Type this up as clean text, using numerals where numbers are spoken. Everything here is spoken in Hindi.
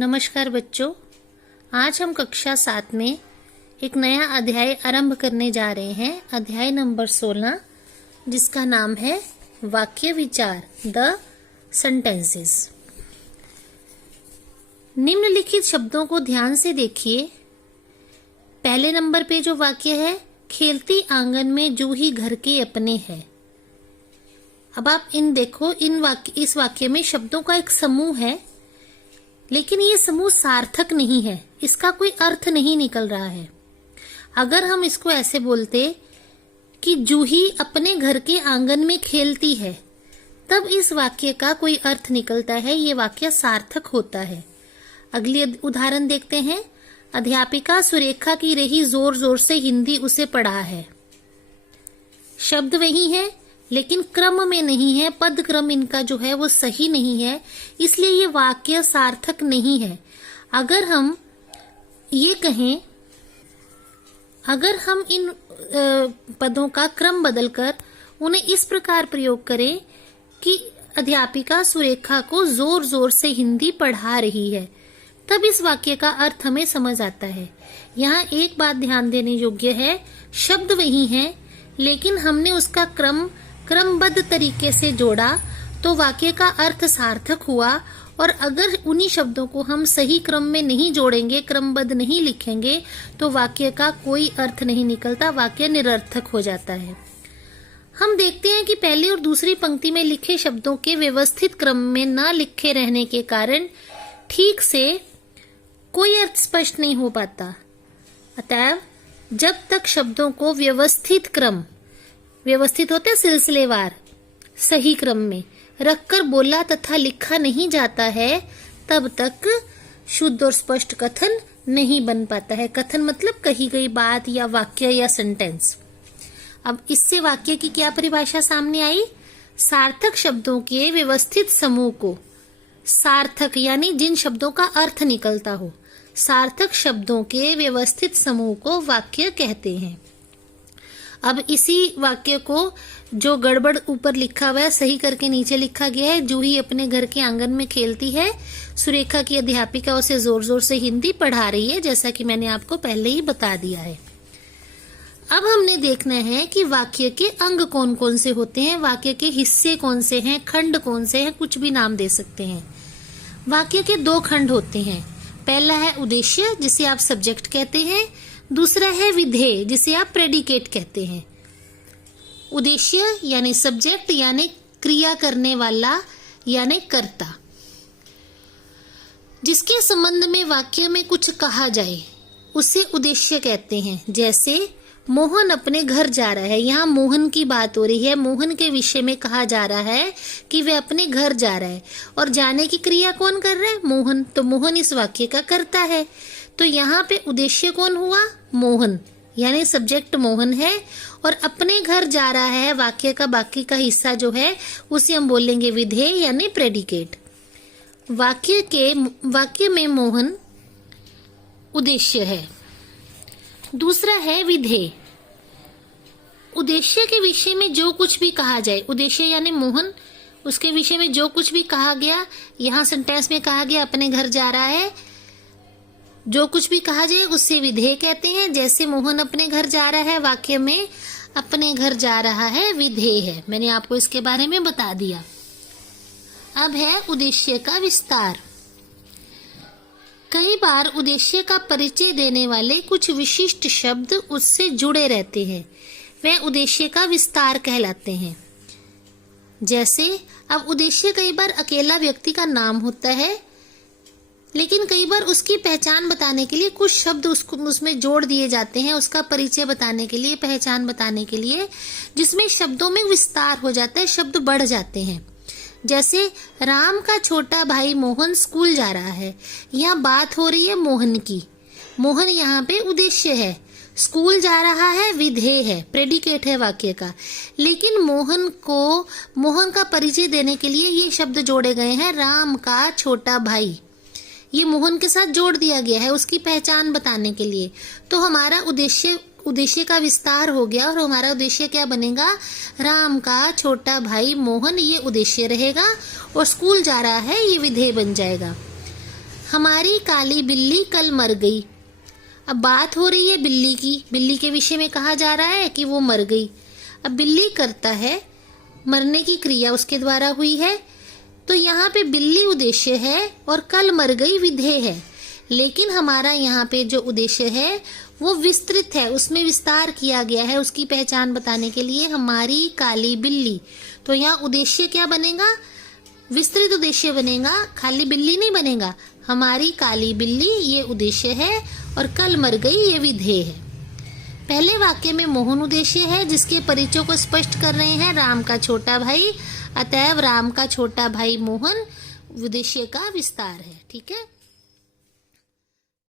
नमस्कार बच्चों, आज हम कक्षा 7 में एक नया अध्याय आरंभ करने जा रहे हैं। अध्याय नंबर 16 जिसका नाम है वाक्य विचार, द सेंटेंसेस। निम्नलिखित शब्दों को ध्यान से देखिए। पहले नंबर पे जो वाक्य है, खेलती आंगन में जूही घर के अपने है। अब आप देखो, इस वाक्य में शब्दों का एक समूह है, लेकिन ये समूह सार्थक नहीं है, इसका कोई अर्थ नहीं निकल रहा है। अगर हम इसको ऐसे बोलते कि जूही अपने घर के आंगन में खेलती है, तब इस वाक्य का कोई अर्थ निकलता है, ये वाक्य सार्थक होता है। अगली उदाहरण देखते हैं। अध्यापिका सुरेखा की रही जोर जोर से हिंदी उसे पढ़ा है। शब्द वही है, लेकिन क्रम में नहीं है, पद क्रम इनका जो है वो सही नहीं है, इसलिए ये वाक्य सार्थक नहीं है। अगर हम ये कहें, अगर हम इन पदों का क्रम बदलकर उन्हें इस प्रकार प्रयोग करें कि अध्यापिका सुरेखा को जोर जोर से हिंदी पढ़ा रही है, तब इस वाक्य का अर्थ हमें समझ आता है। यहाँ एक बात ध्यान देने योग्य है, शब्द वही है, लेकिन हमने उसका क्रमबद्ध तरीके से जोड़ा तो वाक्य का अर्थ सार्थक हुआ। और अगर उन्हीं शब्दों को हम सही क्रम में नहीं जोड़ेंगे, क्रमबद्ध नहीं लिखेंगे, तो वाक्य का कोई अर्थ नहीं निकलता, वाक्य निरर्थक हो जाता है। हम देखते हैं कि पहली और दूसरी पंक्ति में लिखे शब्दों के व्यवस्थित क्रम में न लिखे रहने के कारण ठीक से कोई अर्थ स्पष्ट नहीं हो पाता। अतएव जब तक शब्दों को व्यवस्थित होते सिलसिलेवार सही क्रम में रखकर बोला तथा लिखा नहीं जाता है, तब तक शुद्ध और स्पष्ट कथन नहीं बन पाता है। कथन मतलब कही गई बात या वाक्य या सेंटेंस। अब इससे वाक्य की क्या परिभाषा सामने आई? सार्थक शब्दों के व्यवस्थित समूह को, सार्थक यानी जिन शब्दों का अर्थ निकलता हो, सार्थक शब्दों के व्यवस्थित समूह को वाक्य कहते हैं। अब इसी वाक्य को जो गड़बड़ ऊपर लिखा हुआ है सही करके नीचे लिखा गया है। जूही अपने घर के आंगन में खेलती है, सुरेखा की अध्यापिका उसे जोर जोर से हिंदी पढ़ा रही है, जैसा कि मैंने आपको पहले ही बता दिया है। अब हमने देखना है कि वाक्य के अंग कौन कौन से होते हैं, वाक्य के हिस्से कौन से हैं, खंड कौन से हैं, कुछ भी नाम दे सकते हैं। वाक्य के दो खंड होते हैं। पहला है उद्देश्य, जिसे आप सब्जेक्ट कहते हैं। दूसरा है विधेय, जिसे आप प्रेडिकेट कहते हैं। उद्देश्य यानी सब्जेक्ट यानी क्रिया करने वाला यानी कर्ता, जिसके संबंध में वाक्य में कुछ कहा जाए उसे उद्देश्य कहते हैं। जैसे मोहन अपने घर जा रहा है, यहाँ मोहन की बात हो रही है, मोहन के विषय में कहा जा रहा है कि वह अपने घर जा रहा है, और जाने की क्रिया कौन कर रहा है? मोहन। तो मोहन इस वाक्य का कर्ता है। तो यहाँ पे उद्देश्य कौन हुआ? मोहन, यानी सब्जेक्ट मोहन है, और अपने घर जा रहा है वाक्य का बाकी का हिस्सा जो है उसे हम बोलेंगे विधेय यानी प्रेडिकेट। वाक्य में मोहन उद्देश्य है। दूसरा है विधेय। उद्देश्य के विषय में जो कुछ भी कहा जाए, उद्देश्य यानी मोहन, उसके विषय में जो कुछ भी कहा गया, यहाँ सेंटेंस में कहा गया अपने घर जा रहा है, जो कुछ भी कहा जाए उससे विधेय कहते हैं। जैसे मोहन अपने घर जा रहा है, वाक्य में अपने घर जा रहा है विधेय है। मैंने आपको इसके बारे में बता दिया। अब है उद्देश्य का विस्तार। कई बार उद्देश्य का परिचय देने वाले कुछ विशिष्ट शब्द उससे जुड़े रहते हैं, वे उद्देश्य का विस्तार कहलाते हैं। जैसे अब उद्देश्य कई बार अकेला व्यक्ति का नाम होता है, लेकिन कई बार उसकी पहचान बताने के लिए कुछ शब्द उसमें जोड़ दिए जाते हैं, उसका परिचय बताने के लिए, पहचान बताने के लिए, जिसमें शब्दों में विस्तार हो जाता है, शब्द बढ़ जाते हैं। जैसे राम का छोटा भाई मोहन स्कूल जा रहा है, यहाँ बात हो रही है मोहन की। मोहन यहाँ पे उद्देश्य है, स्कूल जा रहा है विधेय है, प्रेडिकेट है वाक्य का। लेकिन मोहन का परिचय देने के लिए ये शब्द जोड़े गए हैं, राम का छोटा भाई, ये मोहन के साथ जोड़ दिया गया है उसकी पहचान बताने के लिए। तो हमारा उद्देश्य का विस्तार हो गया, और हमारा उद्देश्य क्या बनेगा? राम का छोटा भाई मोहन, ये उद्देश्य रहेगा, और स्कूल जा रहा है ये विधेय बन जाएगा। हमारी काली बिल्ली कल मर गई। अब बात हो रही है बिल्ली की, बिल्ली के विषय में कहा जा रहा है कि वो मर गई। अब बिल्ली करता है, मरने की क्रिया उसके द्वारा हुई है, तो यहाँ पे बिल्ली उद्देश्य है और कल मर गई विधेय है। लेकिन हमारा यहाँ पे जो उद्देश्य है वो विस्तृत है, उसमें विस्तार किया गया है उसकी पहचान बताने के लिए, हमारी काली बिल्ली। तो यहाँ उद्देश्य क्या बनेगा? विस्तृत उद्देश्य बनेगा, खाली बिल्ली नहीं बनेगा। हमारी काली बिल्ली ये उद्देश्य है और कल मर गई ये विधेय है। पहले वाक्य में मोहन उद्देश्य है जिसके परिचय को स्पष्ट कर रहे हैं राम का छोटा भाई, अतएव राम का छोटा भाई मोहन उद्देश्य का विस्तार है। ठीक है।